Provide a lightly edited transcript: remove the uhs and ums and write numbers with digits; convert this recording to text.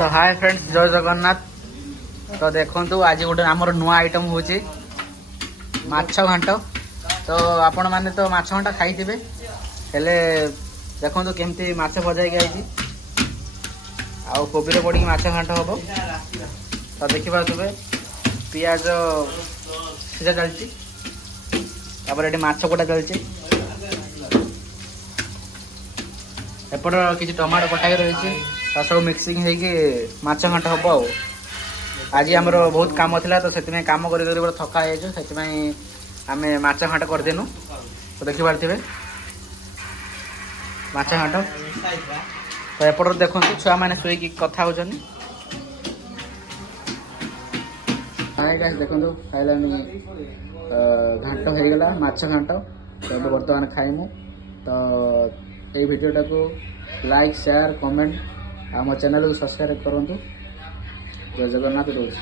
तो hi friends जय जगन्नाथ। तो देखो आज गोटे आमर नुआ आइटम हूँ माछ घांट। तो आपण मैंने तो माछ घांट खाई थे हेले देखो केमती माछ भजाई आई आउ कोबी पड़ी माछ घांट हम। तो देखिए पियाज सीझा चलती ये माछ कोटा चलती एपट किसी टमाटो कटाई रही सब मिक्सिंग होगी माछ घांट हम। आज आमर बहुत काम था तो से कम कर थका से आम माछ घांट करदेनु। तो देखिपारे माछ घांट। तो एपट देखो छुआ मैंने शुई कथा हो देखो खाइला घांट होगला माछ घांट। तो बर्तमान खाइमु। तो ये वीडियोटा को लाइक शेयर कमेंट आ मो चैनल को सब्सक्राइब करूँ। जय जगन्नाथ रोज।